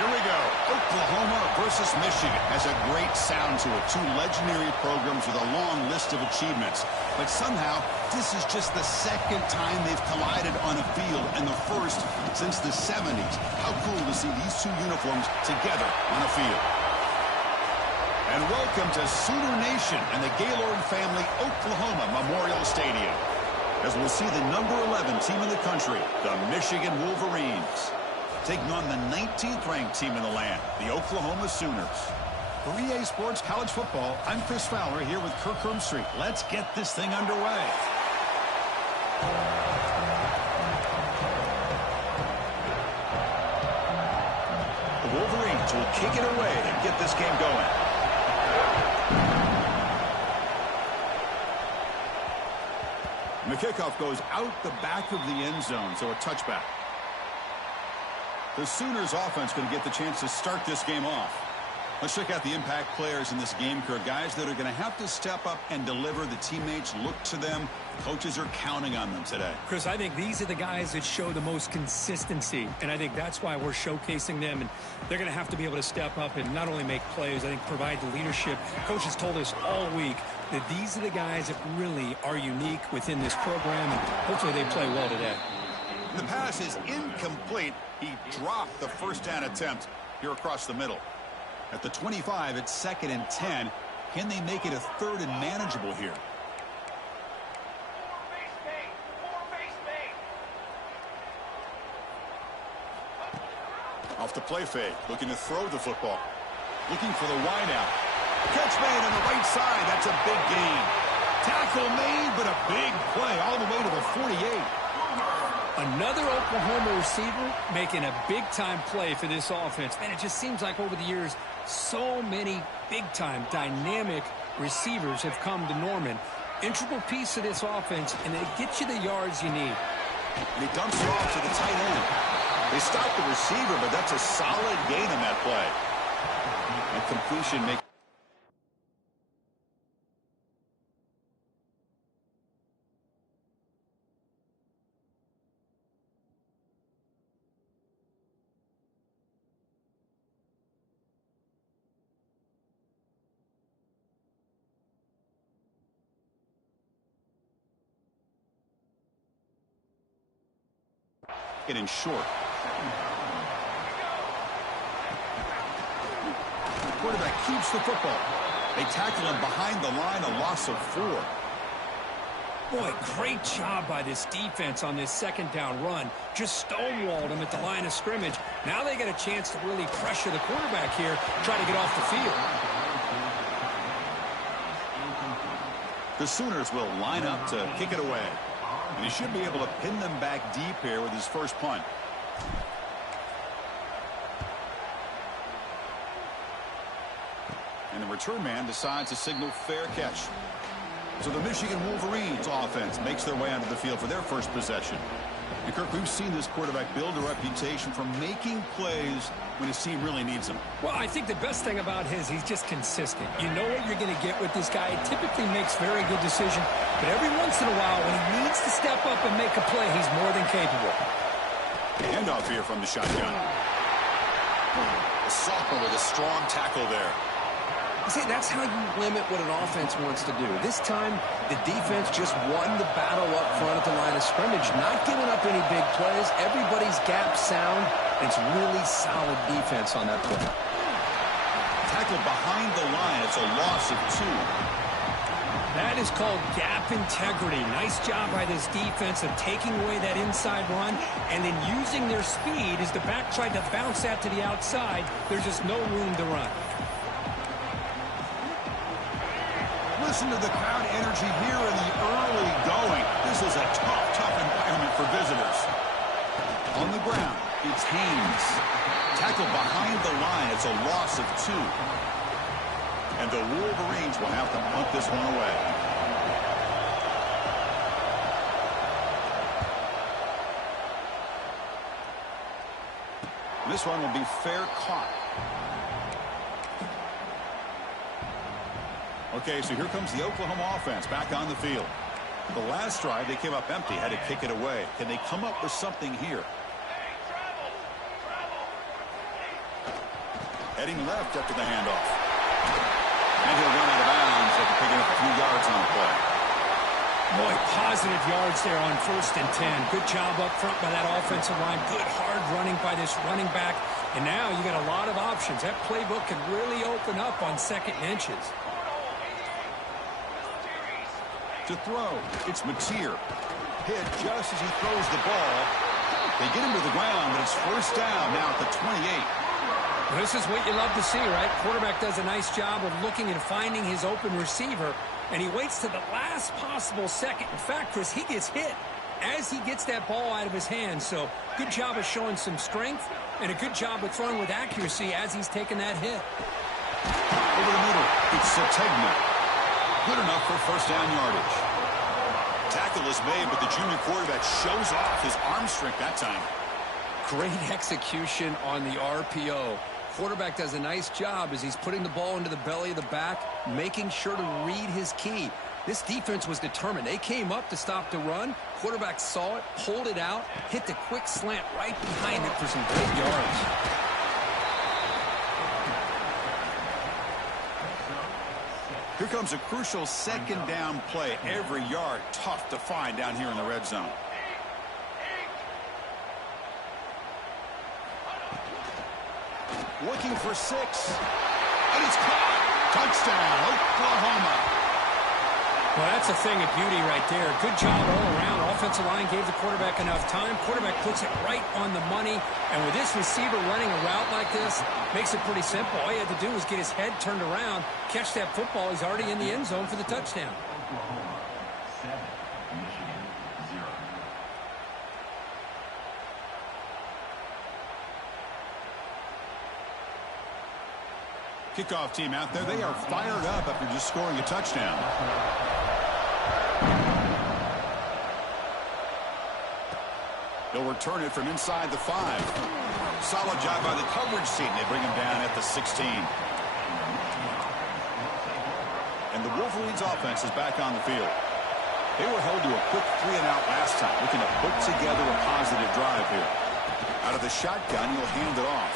Here we go. Oklahoma versus Michigan has a great sound to it. Two legendary programs with a long list of achievements. But somehow, this is just the second time they've collided on a field, and the first since the 70s. How cool to see these two uniforms together on a field. And welcome to Sooner Nation and the Gaylord family Oklahoma Memorial Stadium, as we'll see the number 11 team in the country, the Michigan Wolverines, taking on the 19th ranked team in the land, the Oklahoma Sooners. For EA Sports College Football, I'm Chris Fowler here with Kirk Herbstreit. Let's get this thing underway. The Wolverines will kick it away to get this game going. And the kickoff goes out the back of the end zone, so a touchback. The Sooners offense going to get the chance to start this game off. Let's check out the impact players in this game, Kirk. Guys that are going to have to step up and deliver. The teammates look to them. Coaches are counting on them today. Chris, I think these are the guys that show the most consistency, and I think that's why we're showcasing them. And they're going to have to be able to step up and not only make plays, I think provide the leadership. Coaches told us all week that these are the guys that really are unique within this program, and hopefully they play well today. The pass is incomplete. He dropped the first down attempt here across the middle. At the 25, it's 2nd and 10. Can they make it a 3rd and manageable here? Off the play fake, looking to throw the football. Looking for the wideout. Catch made on the right side. That's a big gain. Tackle made, but a big play all the way to the 48. Another Oklahoma receiver making a big-time play for this offense. Man, it just seems like over the years, so many big-time, dynamic receivers have come to Norman. Integral piece of this offense, and they get you the yards you need. And he dumps it off to the tight end. They stop the receiver, but that's a solid gain on that play. And completion makes... in short. The quarterback keeps the football. They tackle him behind the line, a loss of 4. Boy, great job by this defense on this 2nd down run. Just stonewalled him at the line of scrimmage. Now they get a chance to really pressure the quarterback here, try to get off the field. The Sooners will line up to kick it away. And he should be able to pin them back deep here with his first punt. And the return man decides to signal fair catch. So the Michigan Wolverines offense makes their way onto the field for their first possession. And Kirk, we've seen this quarterback build a reputation for making plays when his team really needs him. Well, I think the best thing about he's just consistent. You know what you're going to get with this guy. He typically makes very good decisions, but every once in a while, when he needs to step up and make a play, he's more than capable. Handoff here from the shotgun. The sophomore with a strong tackle there. See, that's how you limit what an offense wants to do. This time, the defense just won the battle up front at the line of scrimmage, not giving up any big plays. Everybody's gap sound. It's really solid defense on that play. Tackle behind the line. It's a loss of 2. That is called gap integrity. Nice job by this defense of taking away that inside run and then using their speed as the back tried to bounce that to the outside. There's just no room to run. Listen to the crowd energy here in the early going. This is a tough environment for visitors. On the ground, it's Haynes. Tackle behind the line. It's a loss of 2. And the Wolverines will have to punt this one away. This one will be fair caught. Okay, so here comes the Oklahoma offense back on the field. The last drive, they came up empty, had to kick it away. Can they come up with something here? Heading left after the handoff. And he'll run out of bounds after picking up a few yards on the play. Boy, positive yards there on 1st and 10. Good job up front by that offensive line. Good hard running by this running back. And now you got a lot of options. That playbook can really open up on 2nd and inches. To throw, it's Mateer. Hit just as he throws the ball. They get him to the ground, but it's 1st down now at the 28. Well, this is what you love to see, right? Quarterback does a nice job of looking and finding his open receiver, and he waits to the last possible second. In fact, Chris, he gets hit as he gets that ball out of his hands. So good job of showing some strength and a good job of throwing with accuracy as he's taking that hit. Over the middle, it's Sategna. Good enough for 1st down yardage. Tackle is made, but the junior quarterback shows off his arm strength that time. Great execution on the RPO. Quarterback does a nice job as he's putting the ball into the belly of the back, making sure to read his key. This defense was determined. They came up to stop the run. Quarterback saw it, pulled it out, hit the quick slant right behind it for some great yards. Here comes a crucial 2nd down play. Every yard tough to find down here in the red zone. Looking for 6. And it's caught. Touchdown, Oklahoma. Well, that's a thing of beauty right there. Good job all around. Offensive line gave the quarterback enough time. Quarterback puts it right on the money. And with this receiver running a route like this, makes it pretty simple. All you had to do was get his head turned around, catch that football. He's already in the end zone for the touchdown. Kickoff team out there. They are fired up after just scoring a touchdown. They'll return it from inside the 5. Solid job by the coverage team. They bring him down at the 16. And the Wolverines offense is back on the field. They were held to a quick 3-and-out last time, looking to put together a positive drive here. Out of the shotgun, he'll hand it off.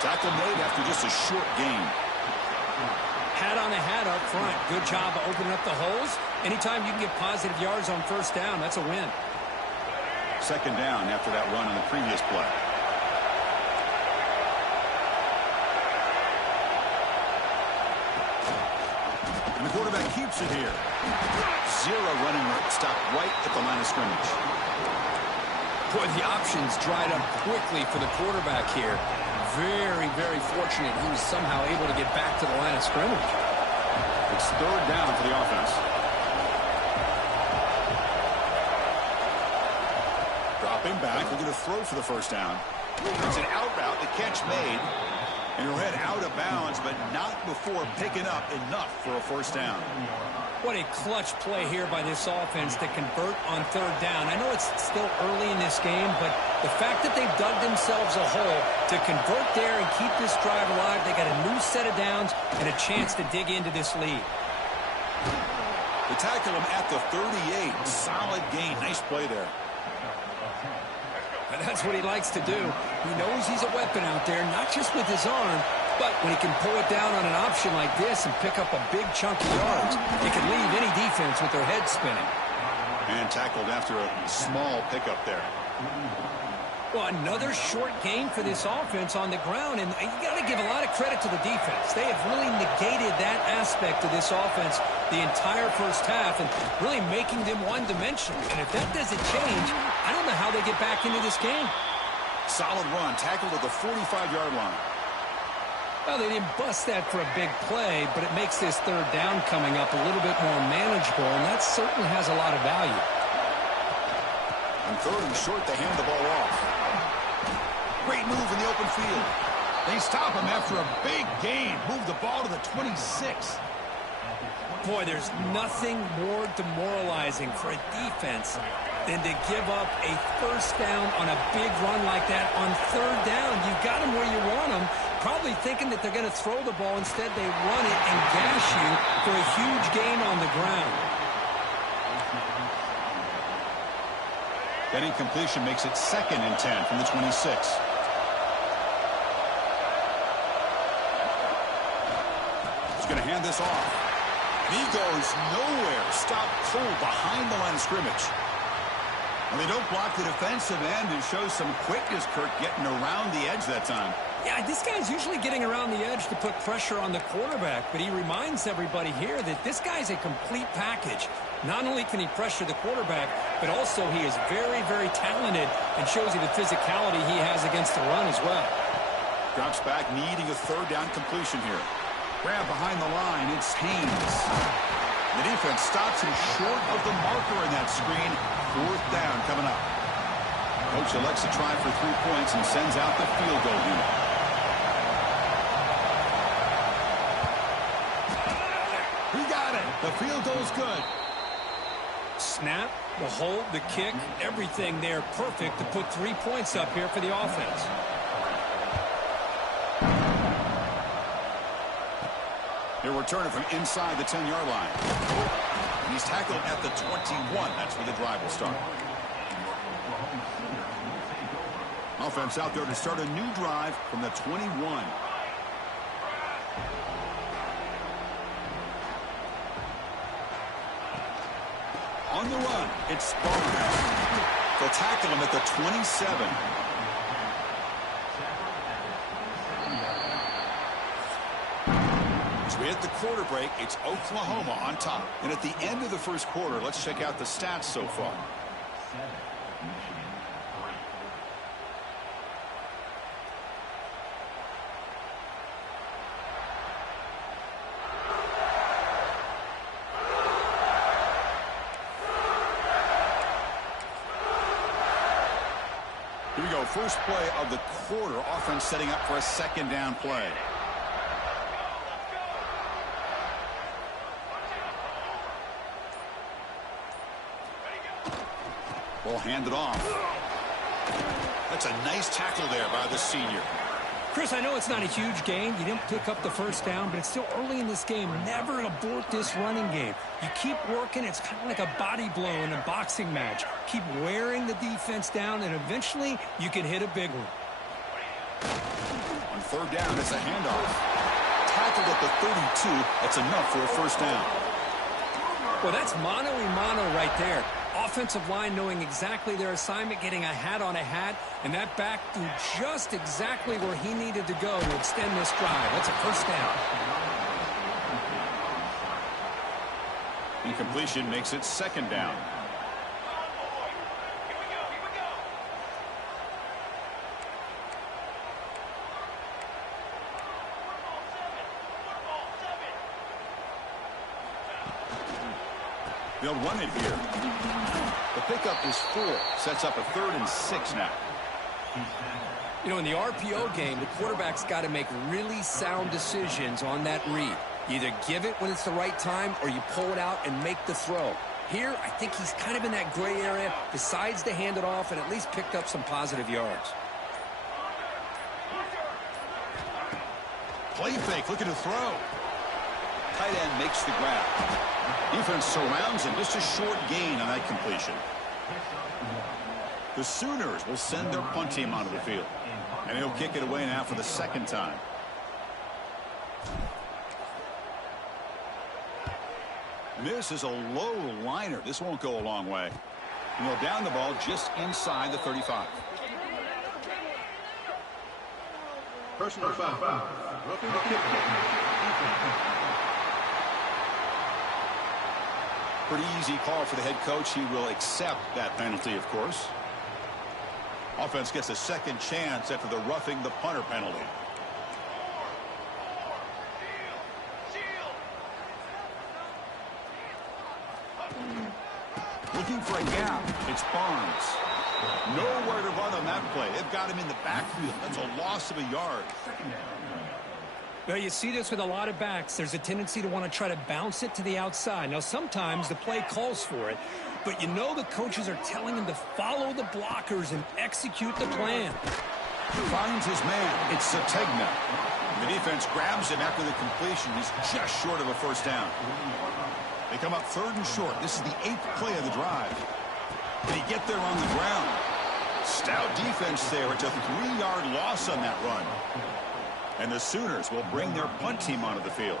Tackle made after just a short gain. Hat on a hat up front. Good job of opening up the holes. Anytime you can get positive yards on 1st down, that's a win. 2nd down after that run on the previous play. And the quarterback keeps it here. 0 running stop right at the line of scrimmage. Boy, the options dried up quickly for the quarterback here. Very, very fortunate he was somehow able to get back to the line of scrimmage. It's 3rd down for the offense. Dropping back, looking to throw for the 1st down. It's an out route, the catch made. And he'll head out of bounds, but not before picking up enough for a 1st down. What a clutch play here by this offense to convert on 3rd down. I know it's still early in this game, but the fact that they've dug themselves a hole to convert there and keep this drive alive, they got a new set of downs and a chance to dig into this lead. They tackle him at the 38. Solid gain. Nice play there. And that's what he likes to do. He knows he's a weapon out there, not just with his arm, but when he can pull it down on an option like this and pick up a big chunk of yards, it can leave any defense with their head spinning. And tackled after a small pickup there. Well, another short game for this offense on the ground, and you got to give a lot of credit to the defense. They have really negated that aspect of this offense the entire 1st half and really making them one-dimensional. And if that doesn't change, I don't know how they get back into this game. Solid run, tackled at the 45-yard line. Well, they didn't bust that for a big play, but it makes this 3rd down coming up a little bit more manageable, and that certainly has a lot of value. On 3rd and short, they hand the ball off. Great move in the open field. They stop him after a big gain. Move the ball to the 26. Boy, there's nothing more demoralizing for a defense than to give up a 1st down on a big run like that on 3rd down. You've got them where you want them, probably thinking that they're going to throw the ball. Instead, they run it and gash you for a huge gain on the ground. That incompletion makes it 2nd and 10 from the 26. this off. And he goes nowhere. Stopped cold behind the line of scrimmage. And they don't block the defensive end and show some quickness, Kirk, getting around the edge that time. Yeah, this guy's usually getting around the edge to put pressure on the quarterback, but he reminds everybody here that this guy's a complete package. Not only can he pressure the quarterback, but also he is very, very talented and shows you the physicality he has against the run as well. Drops back, needing a third down completion here. Grab behind the line, it's Haynes. The defense stops him short of the marker in that screen. Fourth down coming up. Coach elects to try for 3 points and sends out the field goal unit. He got it. The field goal's good. Snap, the hold, the kick, everything there perfect to put 3 points up here for the offense. He'll return it from inside the 10-yard line. And he's tackled at the 21. That's where the drive will start. Offense out there to start a new drive from the 21. On the run, it's Barnes. They'll tackle him at the 27. As we hit the quarter break, it's Oklahoma on top. And at the end of the first quarter, let's check out the stats so far. Here we go, first play of the quarter. Offense setting up for a second down play. Ball handed off. That's a nice tackle there by the senior. Chris, I know it's not a huge gain. You didn't pick up the first down, but it's still early in this game. Never abort this running game. You keep working. It's kind of like a body blow in a boxing match. Keep wearing the defense down, and eventually you can hit a big one. On third down, it's a handoff. Tackled at the 32. That's enough for a first down. Well, that's mano-a-mano right there. Offensive line knowing exactly their assignment, getting a hat on a hat, and that back threw just exactly where he needed to go to extend this drive. That's a first down. Incompletion makes it second down. They'll run it here. The pickup is 4. Sets up a 3rd and 6 now. You know, in the RPO game, the quarterback's got to make really sound decisions on that read. You either give it when it's the right time or you pull it out and make the throw. Here, I think he's kind of in that gray area, decides to hand it off and at least picked up some positive yards. Play fake, looking to throw. Tight end makes the grab. Defense surrounds him. Just a short gain on that completion. The Sooners will send their punt team onto the field. And he'll kick it away now for the second time. This is a low liner. This won't go a long way. And he'll down the ball just inside the 35. Personal foul. Roughing the kick. Pretty easy call for the head coach. He will accept that penalty, of course. Offense gets a second chance after the roughing the punter penalty. Looking for a gap. It's Barnes. Nowhere to run on that play. They've got him in the backfield. That's a loss of a yard. Well, you see this with a lot of backs. There's a tendency to want to try to bounce it to the outside. Now, sometimes the play calls for it, but you know the coaches are telling him to follow the blockers and execute the plan. Finds his man. It's Sategna. The defense grabs him after the completion. He's just short of a first down. They come up 3rd and short. This is the 8th play of the drive. Can he get there on the ground? Stout defense there. It's a 3-yard loss on that run. And the Sooners will bring their punt team onto the field.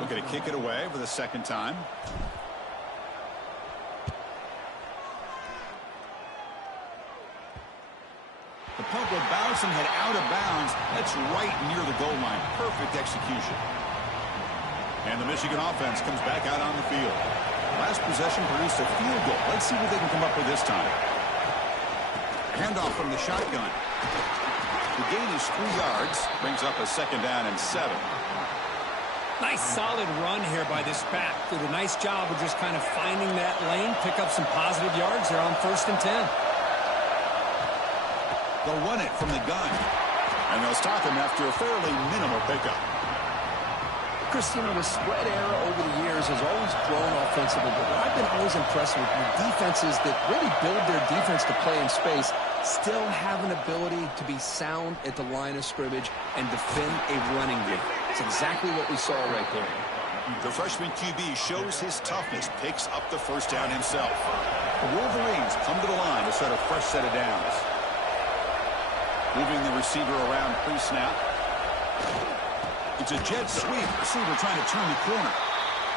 Looking to kick it away for the second time. The pump will bounce and head out of bounds. That's right near the goal line. Perfect execution. And the Michigan offense comes back out on the field. Last possession produced a field goal. Let's see what they can come up with this time. Handoff from the shotgun. The gain is 3 yards. Brings up a second down and 7. Nice solid run here by this back. Did a nice job of just kind of finding that lane, pick up some positive yards there on 1st and 10. They'll run it from the gun. And they'll stop him after a fairly minimal pickup. Christian, the spread era over the years has always grown offensively, but I've been always impressed with defenses that really build their defense to play in space, still have an ability to be sound at the line of scrimmage and defend a running game. It's exactly what we saw right there. The freshman QB shows his toughness, picks up the first down himself. The Wolverines come to the line to set a fresh set of downs. Moving the receiver around pre-snap. It's a jet sweep. Receiver trying to turn the corner.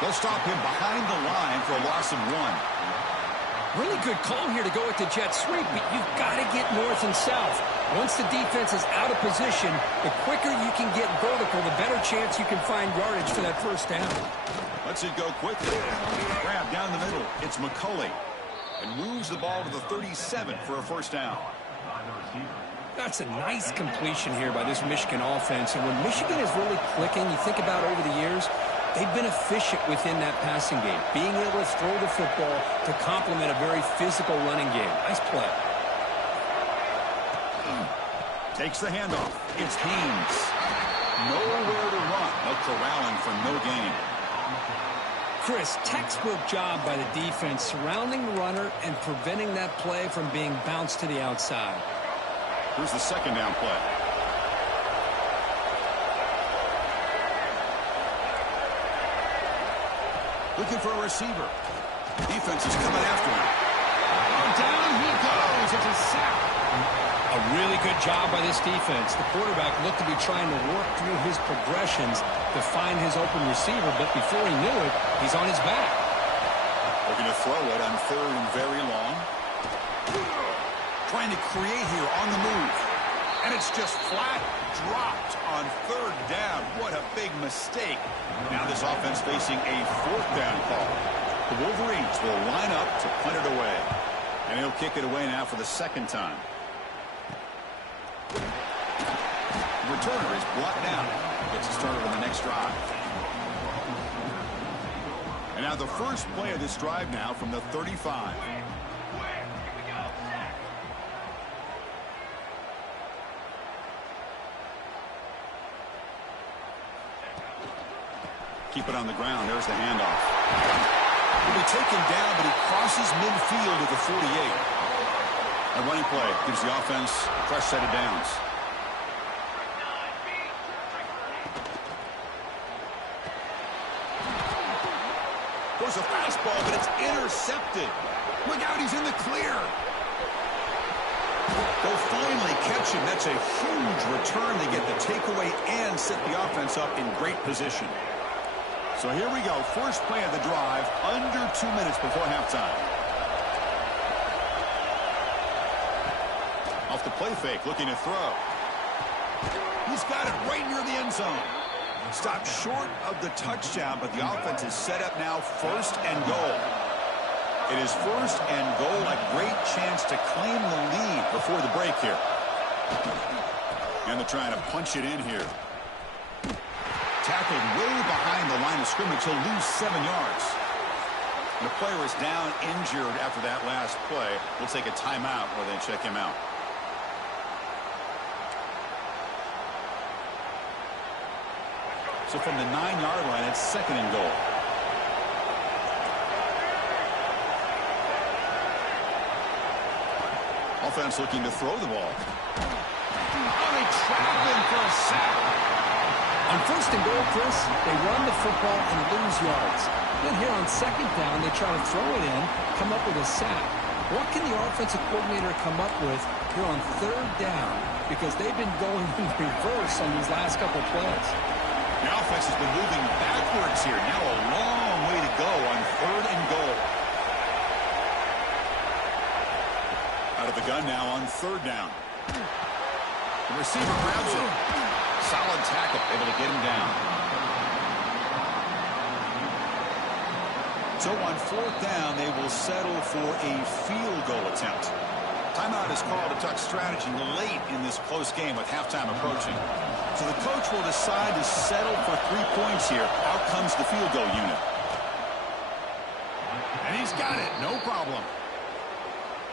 They'll stop him behind the line for a loss of 1. Really good call here to go with the jet sweep, but you've got to get north and south. Once the defense is out of position, the quicker you can get vertical, the better chance you can find yardage for that first down. Lets it go quickly. Grab down the middle. It's McCulley. And moves the ball to the 37 for a first down. That's a nice completion here by this Michigan offense. And when Michigan is really clicking, you think about over the years, they've been efficient within that passing game, being able to throw the football to complement a very physical running game. Nice play. Takes the handoff. It's Haynes. Nowhere to run. They'll corral him for no gain. Chris, textbook job by the defense surrounding the runner and preventing that play from being bounced to the outside. Here's the second down play. Looking for a receiver. Defense is coming after him. Down he goes. It's a sack. A really good job by this defense. The quarterback looked to be trying to work through his progressions to find his open receiver, but before he knew it, he's on his back. They're going to throw it on 3rd and very long. Trying to create here on the move. And it's just flat dropped on 3rd down. What a big mistake. Now this offense facing a 4th down call. The Wolverines will line up to punt it away. And he'll kick it away now for the second time. The returner is brought down. Gets it started on the next drive. And now the first play of this drive now from the 35. Keep it on the ground. There's the handoff. He'll be taken down, but he crosses midfield at the 48. A running play gives the offense a fresh set of downs. There's a fastball, but it's intercepted. Look out, he's in the clear. They'll finally catch him. That's a huge return. They get the takeaway and set the offense up in great position. So here we go. First play of the drive, under 2 minutes before halftime. Off the play fake, looking to throw. He's got it right near the end zone. Stopped short of the touchdown, but the offense is set up now 1st and goal. It is 1st and goal, a great chance to claim the lead before the break here. And they're trying to punch it in here. Tackled way behind the line of scrimmage. He'll lose 7 yards. The player is down injured after that last play. We'll take a timeout while they check him out. So from the 9-yard line, it's 2nd and goal. Offense looking to throw the ball. Oh, they trap him for a sack. On 1st and goal, Chris, they run the football and lose yards. Then here on 2nd down, they try to throw it in, come up with a sack. What can the offensive coordinator come up with here on 3rd down? Because they've been going in reverse on these last couple of plays. The offense has been moving backwards here. Now a long way to go on 3rd and goal. Out of the gun now on 3rd down. The receiver grabs it. Solid tackle, able to get him down. So on 4th down, they will settle for a field goal attempt. Timeout is called to talk strategy late in this close game with halftime approaching. So the coach will decide to settle for 3 points here. Out comes the field goal unit. And he's got it, no problem.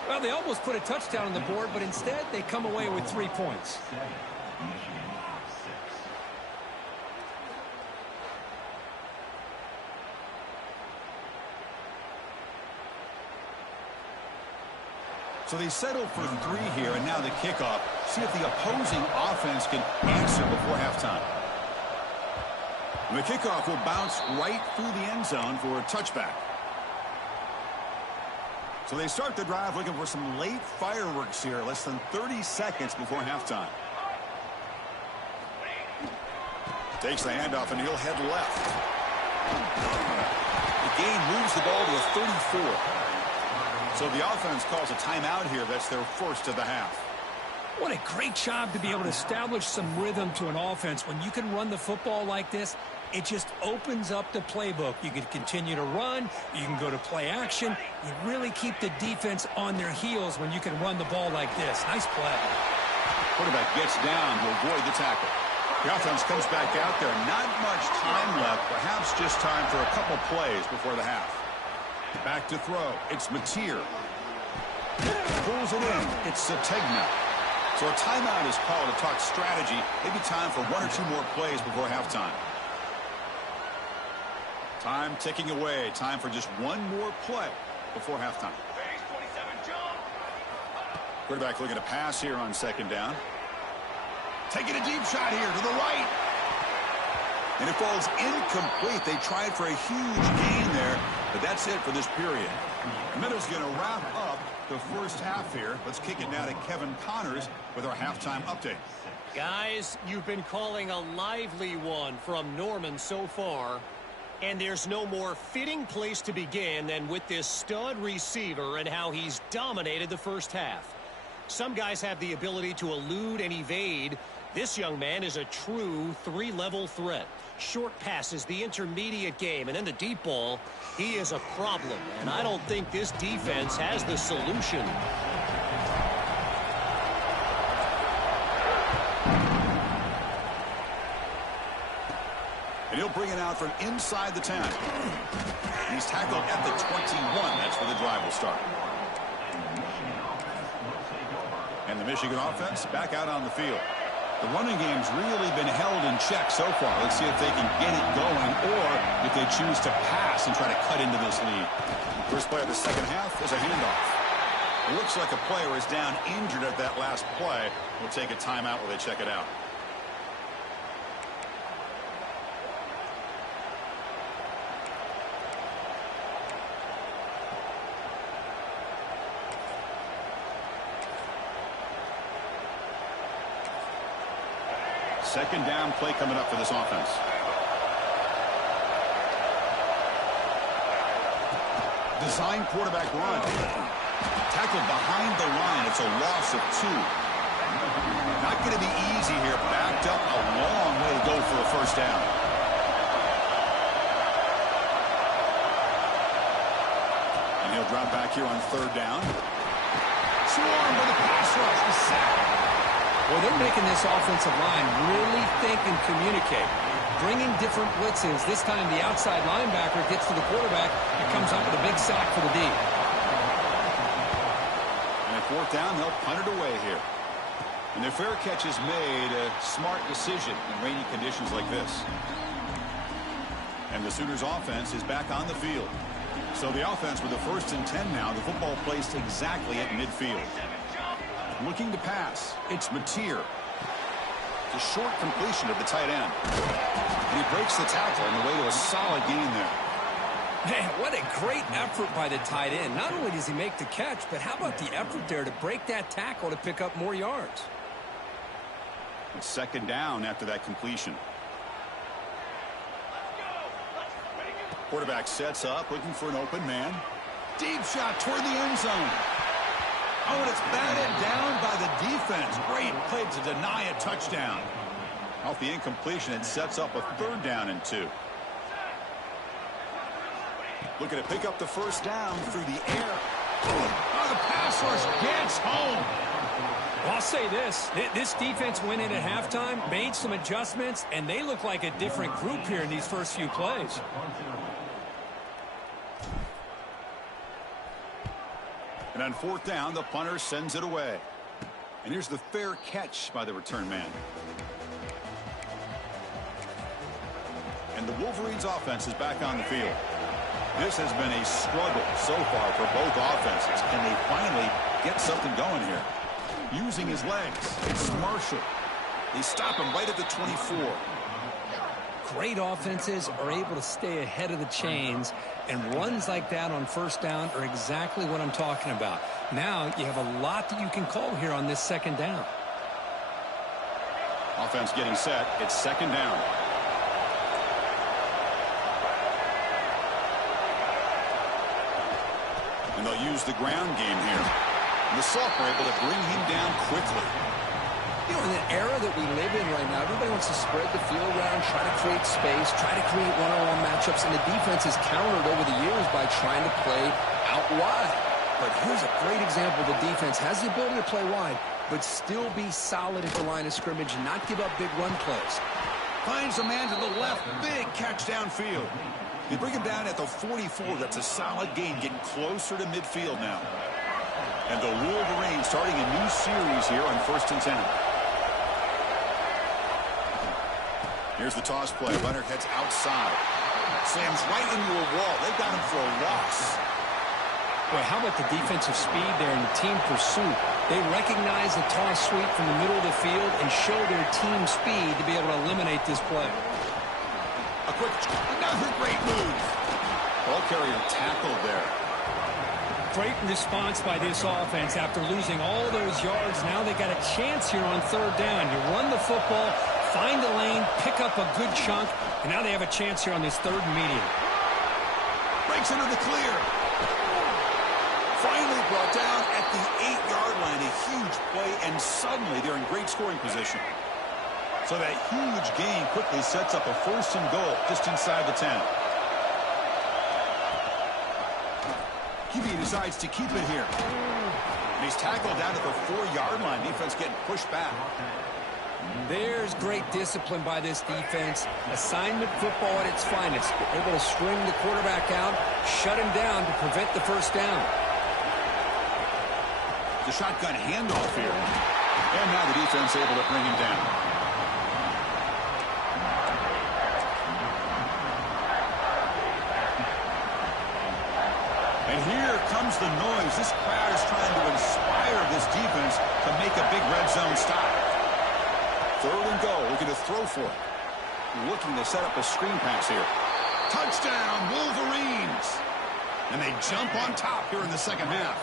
Well, they almost put a touchdown on the board, but instead they come away with 3 points. So they settle for 3 here, and now the kickoff. See if the opposing offense can answer before halftime. And the kickoff will bounce right through the end zone for a touchback. So they start the drive looking for some late fireworks here, less than 30 seconds before halftime. Takes the handoff, and he'll head left. The gain moves the ball to a 34. So the offense calls a timeout here. That's their first of the half. What a great job to be able to establish some rhythm to an offense. When you can run the football like this, it just opens up the playbook. You can continue to run. You can go to play action. You really keep the defense on their heels when you can run the ball like this. Nice play. Quarterback gets down to avoid the tackle. The offense comes back out there. Not much time left. Perhaps just time for a couple plays before the half. Back to throw. It's Mateer. Pulls it in. It's Sategna. So a timeout is called to talk strategy. Maybe time for 1 or 2 more plays before halftime. Time ticking away. Time for just 1 more play before halftime. Quarterback looking to pass here on 2nd down. Taking a deep shot here to the right. And it falls incomplete. They tried for a huge gain there, but that's it for this period. The Meadows going to wrap up the first half here. Let's kick it now to Kevin Connors with our halftime update. Guys, you've been calling a lively one from Norman so far. And there's no more fitting place to begin than with this stud receiver and how he's dominated the first half. Some guys have the ability to elude and evade. This young man is a true 3-level threat. Short passes, the intermediate game, and then the deep ball. He is a problem, and I don't think this defense has the solution. And he'll bring it out from inside the 10. He's tackled at the 21. That's where the drive will start. And the Michigan offense back out on the field. The running game's really been held in check so far. Let's see if they can get it going or if they choose to pass and try to cut into this lead. First play of the second half is a handoff. It looks like a player is down injured at that last play. We'll take a timeout while they check it out. Second down play coming up for this offense. Design quarterback run. Tackled behind the line. It's a loss of 2. Not going to be easy here. Backed up a long way to go for a first down. And he'll drop back here on 3rd down. Swarmed with a pass rush. The sack. Well, they're making this offensive line really think and communicate. Bringing different blitzes. This time the outside linebacker gets to the quarterback and comes up with a big sack for the D. And at 4th down, they'll punt it away here. And their fair catch is made, a smart decision in rainy conditions like this. And the Sooners offense is back on the field. So the offense with the 1st and 10 now. The football placed exactly at midfield. Looking to pass. It's Mateer. The short completion of the tight end. And he breaks the tackle on the way to a solid gain there. Man, what a great effort by the tight end. Not only does he make the catch, but how about the effort there to break that tackle to pick up more yards? It's 2nd down after that completion. Quarterback sets up, looking for an open man. Deep shot toward the end zone. Oh, and it's batted down by the defense. Great play to deny a touchdown. Off the incompletion, it sets up a 3rd down and 2. Looking to pick up the first down through the air. Oh, the pass rush gets home. Well, I'll say this. This defense went in at halftime, made some adjustments, and they look like a different group here in these first few plays. And on 4th down, the punter sends it away. And here's the fair catch by the return man. And the Wolverines offense is back on the field. This has been a struggle so far for both offenses. Can they finally get something going here? Using his legs, it's Marshall. They stop him right at the 24. Great offenses are able to stay ahead of the chains, and runs like that on 1st down are exactly what I'm talking about. Now you have a lot that you can call here on this 2nd down. Offense getting set. It's 2nd down. And they'll use the ground game here. And the Salk are able to bring him down quickly. You know, in the era that we live in right now, everybody wants to spread the field around, try to create space, try to create one-on-one matchups, and the defense has countered over the years by trying to play out wide. But here's a great example. The defense has the ability to play wide, but still be solid at the line of scrimmage and not give up big run plays. Finds a man to the left. Big catch downfield. They bring him down at the 44. That's a solid gain, getting closer to midfield now. And the Wolverines starting a new series here on 1st and 10. Here's the toss play. Leonard heads outside. Sam's right into a wall. They've got him for a loss. Boy, how about the defensive speed there and the team pursuit? They recognize the toss sweep from the middle of the field and show their team speed to be able to eliminate this play. Another great move. Ball carrier tackled there. Great response by this offense after losing all those yards. Now they got a chance here on 3rd down. You run the football, find the lane, pick up a good chunk, and now they have a chance here on this 3rd and medium. Breaks into the clear. Finally brought down at the 8-yard line. A huge play, and suddenly they're in great scoring position. So that huge gain quickly sets up a 1st and goal just inside the 10. QB decides to keep it here. And he's tackled down at the 4-yard line. Defense getting pushed back. There's great discipline by this defense. Assignment football at its finest. They're able to string the quarterback out, shut him down to prevent the 1st down. The shotgun handoff here. And now the defense able to bring him down. And here comes the noise. This crowd is trying to inspire this defense to make a big red zone stop. 3rd and goal, looking to throw for it. Looking to set up a screen pass here. Touchdown, Wolverines! And they jump on top here in the 2nd half.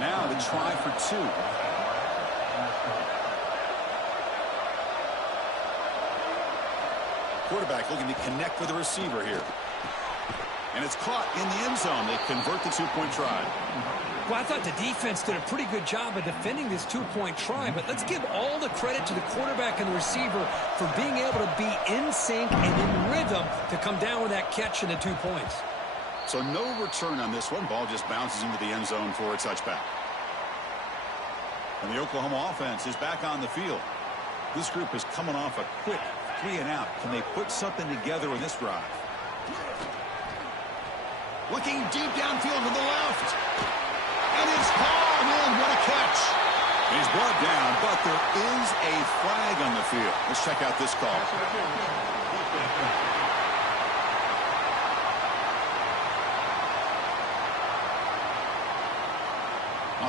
Now the try for 2. Quarterback looking to connect with the receiver here. And it's caught in the end zone. They convert the 2-point try. Well, I thought the defense did a pretty good job of defending this 2-point try, but let's give all the credit to the quarterback and the receiver for being able to be in sync and in rhythm to come down with that catch and the 2 points. So no return on this one. Ball just bounces into the end zone for a touchback. And the Oklahoma offense is back on the field. This group is coming off a quick 3-and-out. Can they put something together in this drive? Looking deep downfield to the left. And it's hauled in. What a catch. He's brought down, but there is a flag on the field. Let's check out this call.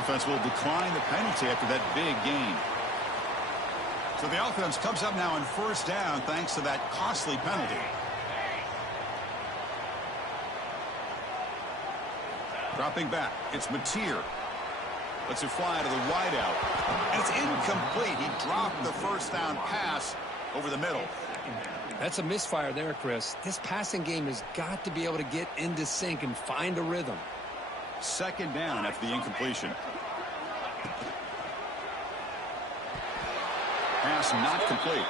Offense will decline the penalty after that big gain. So the offense comes up now on 1st down thanks to that costly penalty. Dropping back, it's Mateer. Lets it fly to the wideout. And it's incomplete. He dropped the 1st down pass over the middle. That's a misfire there, Chris. This passing game has got to be able to get into sync and find a rhythm. Second down after the incompletion. Pass not complete.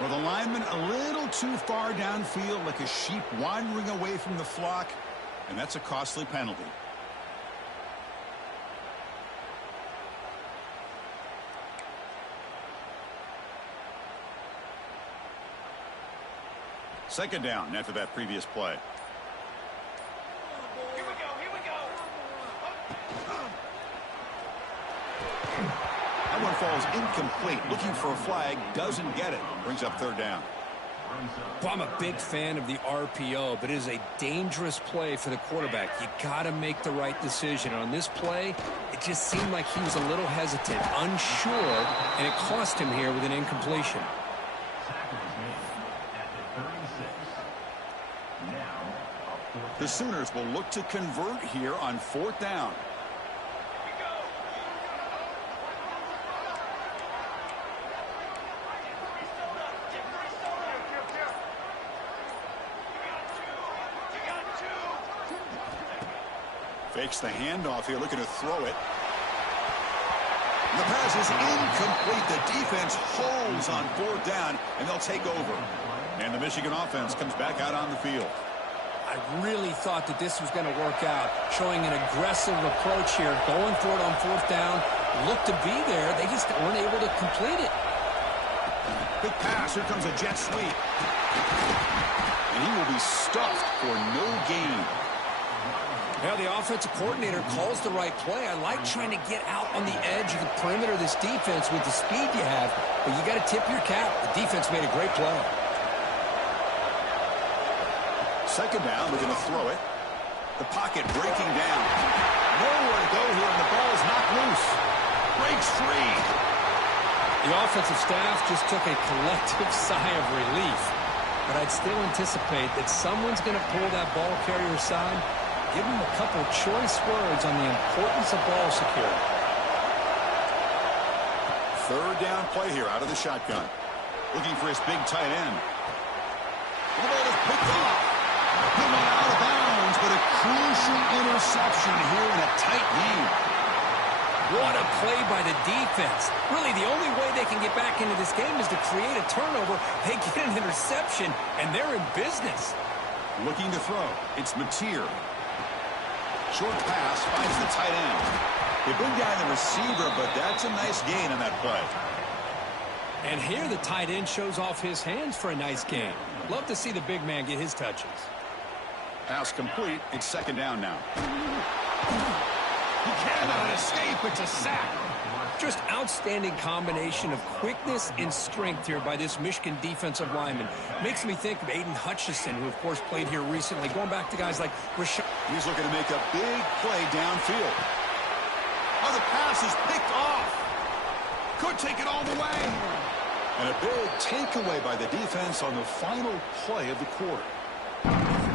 Well, the lineman a little too far downfield, like a sheep wandering away from the flock, and that's a costly penalty. Second down after that previous play. Here we go. That one falls incomplete. Looking for a flag, doesn't get it. Brings up third down. Well, I'm a big fan of the RPO, but it is a dangerous play for the quarterback. You got to make the right decision. On this play, it just seemed like he was a little hesitant, unsure, and it cost him here with an incompletion. The Sooners will look to convert here on fourth down. Fakes the handoff here, looking to throw it. The pass is incomplete. The defense holds on fourth down, and they'll take over. And the Michigan offense comes back out on the field. I really thought that this was going to work out, showing an aggressive approach here, going for it on fourth down. Looked to be there. They just weren't able to complete it. Big pass. Here comes a jet sweep. And he will be stuffed for no gain. Well, the offensive coordinator calls the right play. I like trying to get out on the edge of the perimeter of this defense with the speed you have, but you got to tip your cap. The defense made a great play. Second down, they're going to throw it. The pocket breaking down. Nowhere to go here, and the ball is knocked loose. Breaks free. The offensive staff just took a collective sigh of relief, but I'd still anticipate that someone's going to pull that ball carrier aside. Give him a couple choice words on the importance of ball security. Third down play here out of the shotgun. Looking for his big tight end. The ball is picked off. Put him out of bounds, but a crucial interception here in a tight game. What a play by the defense. Really, the only way they can get back into this game is to create a turnover. They get an interception, and they're in business. Looking to throw. It's Mateer. Short pass finds the tight end. They bring down the receiver, but that's a nice gain on that play. And here the tight end shows off his hands for a nice gain. Love to see the big man get his touches. Pass complete. It's second down now. He cannot escape. It's a sack. Just outstanding combination of quickness and strength here by this Michigan defensive lineman. Makes me think of Aiden Hutchinson, who, of course, played here recently. Going back to guys like Rashad. He's looking to make a big play downfield. Oh, the pass is picked off. Could take it all the way. And a big takeaway by the defense on the final play of the quarter.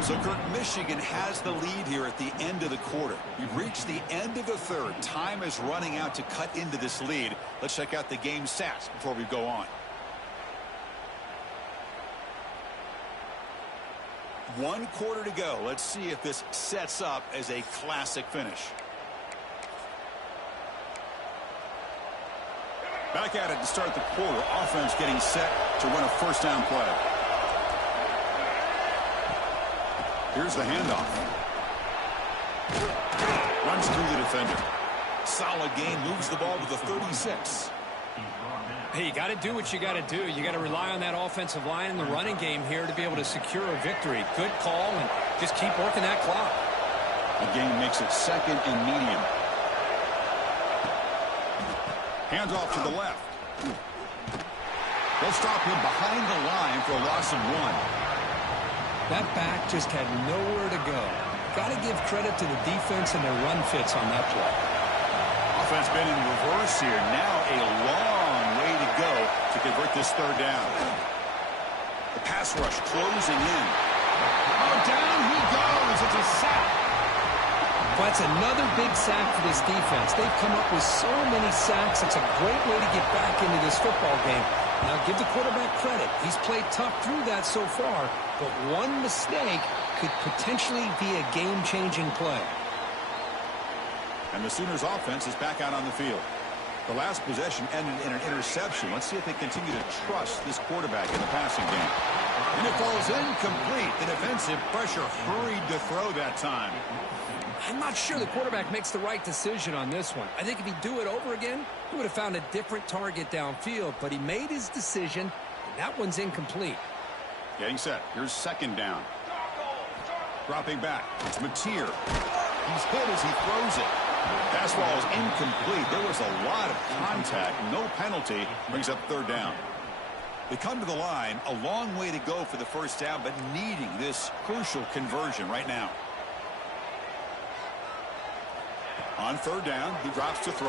So, Kirk, Michigan has the lead here at the end of the quarter. We've reached the end of the third. Time is running out to cut into this lead. Let's check out the game stats before we go on. 1 quarter to go. Let's see if this sets up as a classic finish. Back at it to start the quarter. Offense getting set to run a first down play. Here's the handoff. Runs through the defender. Solid gain, moves the ball to the 36. Hey, you got to do what you got to do. You got to rely on that offensive line and the running game here to be able to secure a victory. Good call, and just keep working that clock. The game makes it second and medium. Hands off to the left. They'll stop him behind the line for a loss of 1. That back just had nowhere to go. Got to give credit to the defense and their run fits on that play. Offense been in reverse here. Now a long way to go to convert this third down. The pass rush closing in. Oh, down he goes. It's a sack. Well, that's another big sack for this defense. They've come up with so many sacks. It's a great way to get back into this football game. Now, give the quarterback credit. He's played tough through that so far, but one mistake could potentially be a game-changing play. And the Sooners offense is back out on the field. The last possession ended in an interception. Let's see if they continue to trust this quarterback in the passing game. And it falls incomplete. The defensive pressure hurried to throw that time. I'm not sure the quarterback makes the right decision on this one. I think if he'd do it over again, he would have found a different target downfield, but he made his decision, and that one's incomplete. Getting set. Here's second down. Dropping back. It's Mateer. He's hit as he throws it. Pass ball is incomplete. There was a lot of contact. No penalty. Brings up third down. They come to the line. A long way to go for the first down, but needing this crucial conversion right now. On third down, he drops to throw.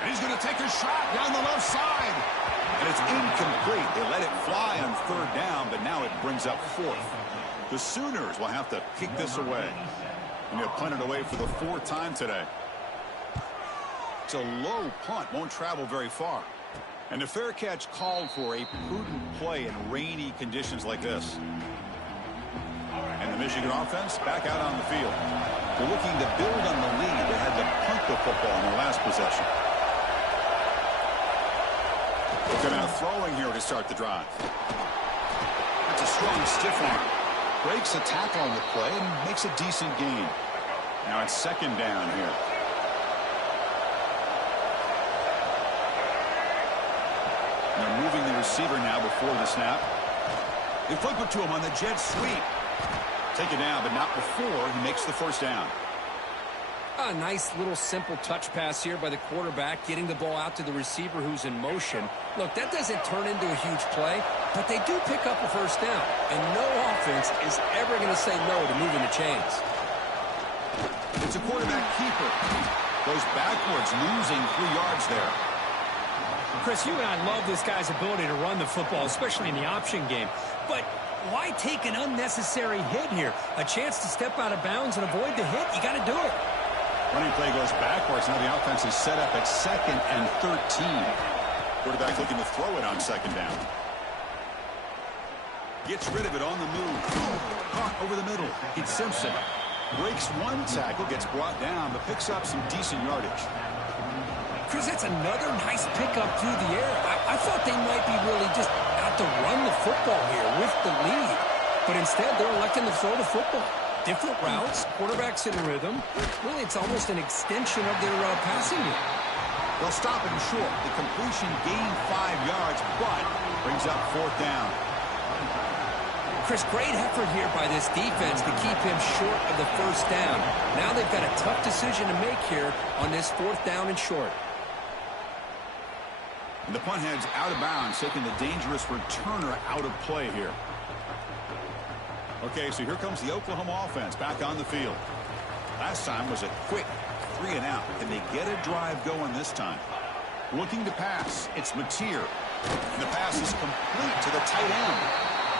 And he's going to take a shot down the left side. And it's incomplete. They let it fly on third down, but now it brings up fourth. The Sooners will have to kick this away. And they'll punt it away for the fourth time today. It's a low punt. Won't travel very far. And the fair catch called for a prudent play in rainy conditions like this. And the Michigan offense back out on the field. They're looking to build on the lead. They had to punt the football in their last possession. Looking at throwing here to start the drive. That's a strong stiff arm. Breaks a tackle on the play and makes a decent gain. Now it's second down here. They're moving the receiver now before the snap. They flip it to him on the jet sweep. Take it down, but not before he makes the first down. A nice little simple touch pass here by the quarterback, getting the ball out to the receiver who's in motion. Look, that doesn't turn into a huge play, but they do pick up a first down. And no offense is ever going to say no to moving the chains. It's a quarterback keeper. Goes backwards, losing 3 yards there. Chris, you and I love this guy's ability to run the football, especially in the option game. But why take an unnecessary hit here? A chance to step out of bounds and avoid the hit? You got to do it. Running play goes backwards. Now the offense is set up at 2nd and 13. Quarterback looking to throw it on second down. Gets rid of it on the move. Caught over the middle. It's Simpson. Breaks one tackle, gets brought down, but picks up some decent yardage. Chris, that's another nice pickup through the air. I thought they might be really just out to run the football here with the lead. But instead, they're electing to throw the football. Different routes, quarterbacks in rhythm. Really, it's almost an extension of their passing game. They'll stop him short. The completion gained 5 yards, but brings up fourth down. Chris, great effort here by this defense to keep him short of the first down. Now they've got a tough decision to make here on this fourth down and short. And the punt heads out of bounds, taking the dangerous returner out of play here. Okay, so here comes the Oklahoma offense back on the field. Last time was a quick 3 and out. Can they get a drive going this time? Looking to pass. It's Mateer. And the pass is complete to the tight end.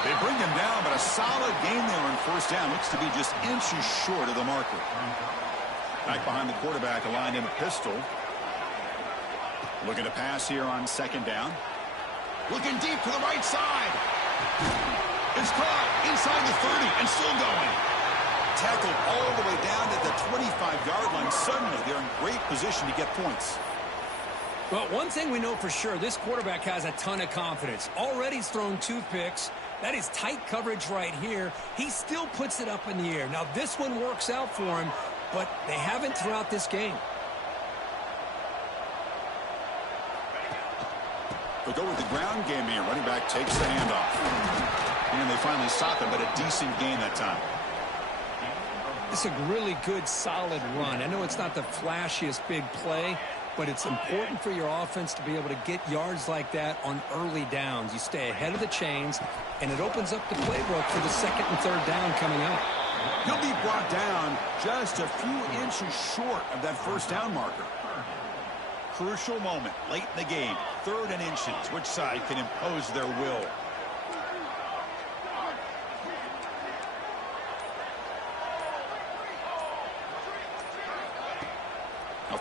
They bring him down, but a solid gain there on first down. Looks to be just inches short of the marker. Back behind the quarterback, aligned in a pistol. Looking to pass here on second down. Looking deep to the right side. It's caught inside the 30 and still going. Tackled all the way down to the 25-yard line. Suddenly, they're in great position to get points. Well, one thing we know for sure, this quarterback has a ton of confidence. Already he's thrown 2 picks. That is tight coverage right here. He still puts it up in the air. Now, this one works out for him, but they haven't throughout this game. They'll go with the ground game here. Running back takes the handoff. And they finally stop him, but a decent gain that time. It's a really good, solid run. I know it's not the flashiest big play, but it's important for your offense to be able to get yards like that on early downs. You stay ahead of the chains, and it opens up the playbook for the second and third down coming up. He'll be brought down just a few inches short of that first down marker. Crucial moment late in the game. 3rd and inches. Which side can impose their will?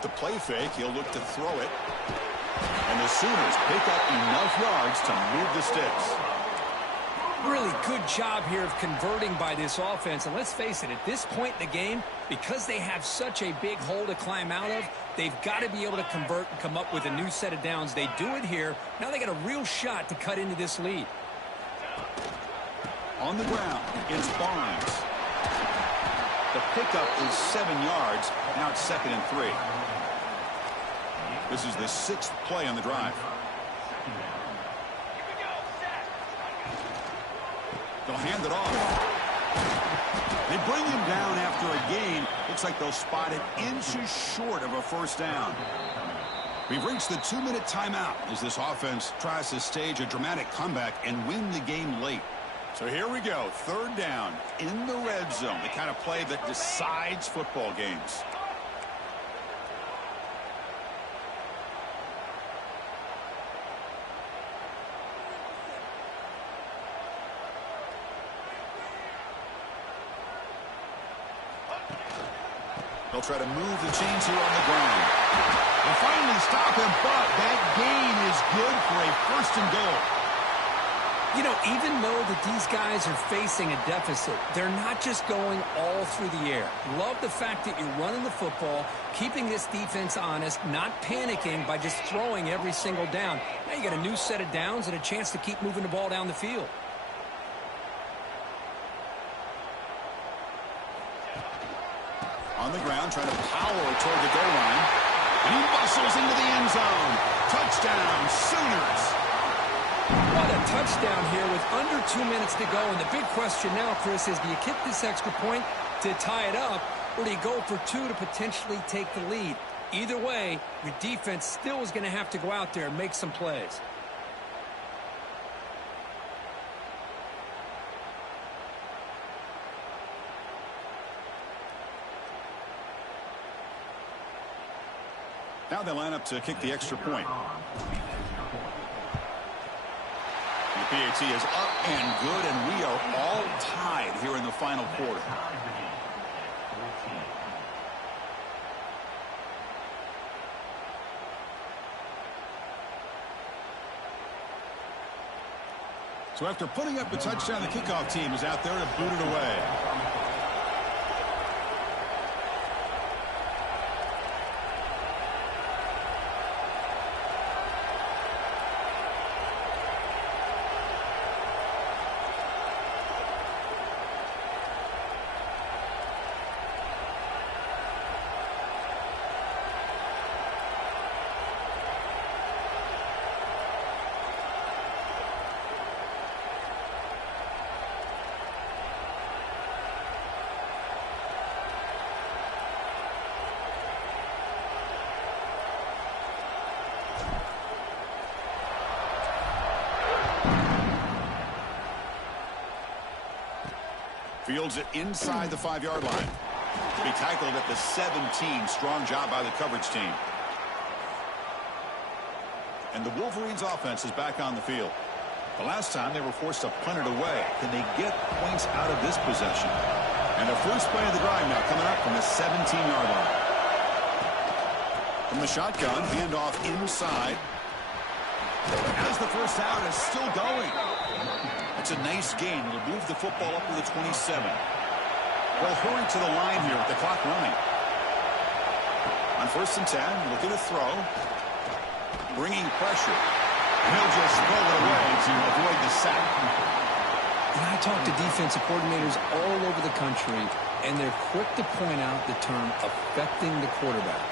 the play fake, he'll look to throw it. And the Sooners pick up enough yards to move the sticks. Really good job here of converting by this offense. And let's face it, at this point in the game, because they have such a big hole to climb out of, they've got to be able to convert and come up with a new set of downs. They do it here. Now they got a real shot to cut into this lead. On the ground, it's Barnes. The pickup is 7 yards. Now it's 2nd and 3. This is the 6th play on the drive. They'll hand it off. They bring him down after a gain. Looks like they'll spot it inches short of a first down. We've reached the 2-minute timeout as this offense tries to stage a dramatic comeback and win the game late. So here we go, 3rd down in the red zone, the kind of play that decides football games. They'll try to move the chains here on the ground. They finally stop him, but that gain is good for a 1st and goal. You know, even though that these guys are facing a deficit, they're not just going all through the air. Love the fact that you're running the football, keeping this defense honest, not panicking by just throwing every single down. Now you got a new set of downs and a chance to keep moving the ball down the field. On the ground, trying to power toward the goal line. And he bustles into the end zone. Touchdown, Sooners. What a touchdown here with under 2 minutes to go. And the big question now, Chris, is do you kick this extra point to tie it up, or do you go for 2 to potentially take the lead? Either way, your defense still is going to have to go out there and make some plays. Now they line up to kick the extra point. The PAT is up and good, and we are all tied here in the final quarter. So after putting up a touchdown, the kickoff team is out there to boot it away. Fields it inside the 5-yard line. To be tackled at the 17. Strong job by the coverage team. And the Wolverines offense is back on the field. The last time they were forced to punt it away. Can they get points out of this possession? And the first play of the drive now coming up from the 17-yard line. From the shotgun, handoff inside. As the first down is still going. It's a nice gain. Will move the football up to the 27. They'll hurry to the line here with the clock running. On 1st and 10, looking to throw. Bringing pressure. And he'll just throw it away to avoid the sack. And I talk to defensive coordinators all over the country, and they're quick to point out the term affecting the quarterback.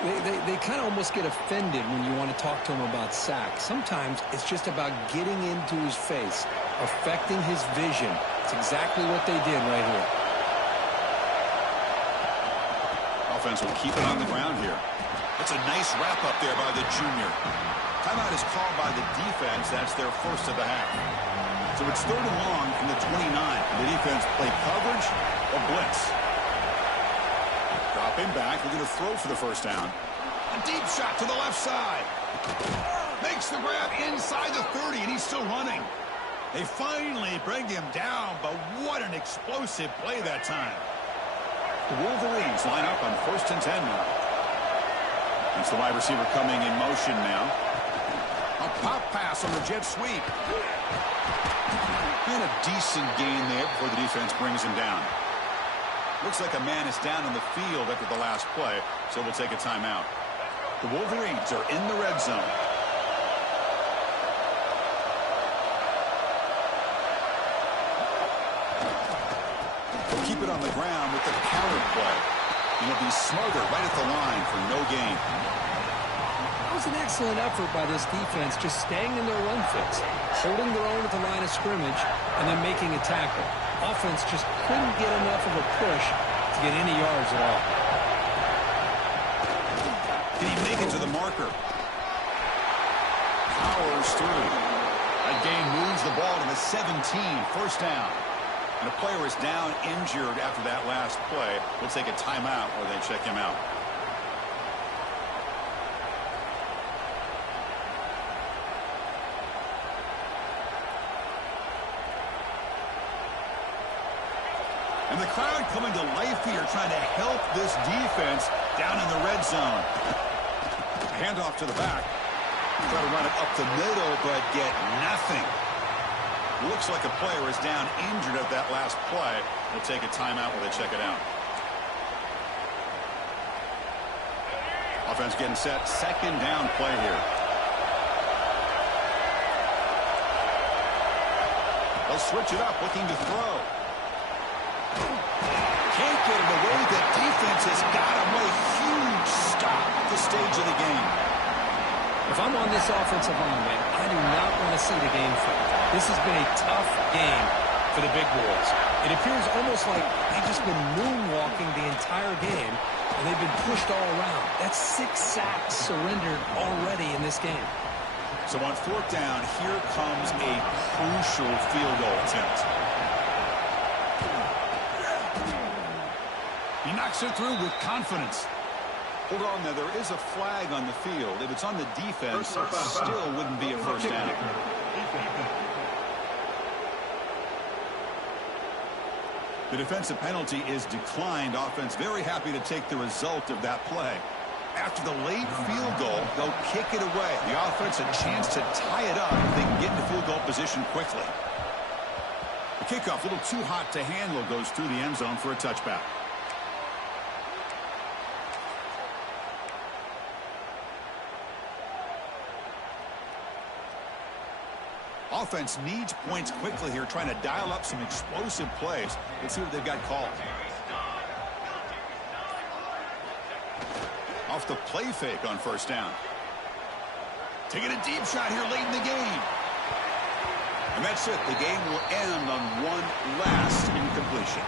They kind of almost get offended when you want to talk to them about sacks. Sometimes it's just about getting into his face, affecting his vision. It's exactly what they did right here. Offense will keep it on the ground here. It's a nice wrap up there by the junior. Timeout is called by the defense. That's their first of the half. So it's 3rd and long from the 29. The defense play coverage or blitz. Dropping back, looking to throw for the first down. A deep shot to the left side. Makes the grab inside the 30, and he's still running. They finally bring him down, but what an explosive play that time. The Wolverines line up on 1st and 10 now. It's the wide receiver coming in motion now. A pop pass on the jet sweep. And a decent gain there before the defense brings him down. Looks like a man is down on the field after the last play, so we'll take a timeout. The Wolverines are in the red zone. They'll keep it on the ground with the counter play. And he'll be smothered right at the line for no gain. It was an excellent effort by this defense, just staying in their run fits, holding their own at the line of scrimmage, and then making a tackle. Offense just couldn't get enough of a push to get any yards at all. Did he make it to the marker? Powers through. That gain moves the ball to the 17, first down. And a player is down injured after that last play. We'll take a timeout where they check him out. And the crowd coming to life here, trying to help this defense down in the red zone. Handoff to the back. Try to run it up the middle, but get nothing. Looks like a player is down injured at that last play. We'll take a timeout while they check it out. Offense getting set. Second down play here. They'll switch it up, looking to throw. Can't get it away. The defense has got him with a huge stop at this stage of the game. If I'm on this offensive line, man, I do not want to see the game flip. This has been a tough game for the big boys. It appears almost like they've just been moonwalking the entire game, and they've been pushed all around. That's 6 sacks surrendered already in this game. So on fourth down, here comes a crucial field goal attempt. He knocks it through with confidence. Hold on now, there is a flag on the field. If it's on the defense, it still wouldn't be a first down. The defensive penalty is declined. Offense very happy to take the result of that play. After the late field goal, they'll kick it away. The offense a chance to tie it up if they can get into field goal position quickly. The kickoff, a little too hot to handle, goes through the end zone for a touchback. Offense needs points quickly here, trying to dial up some explosive plays. Let's see what they've got called. Off the play fake on first down. Taking a deep shot here late in the game. And that's it. The game will end on one last incompletion.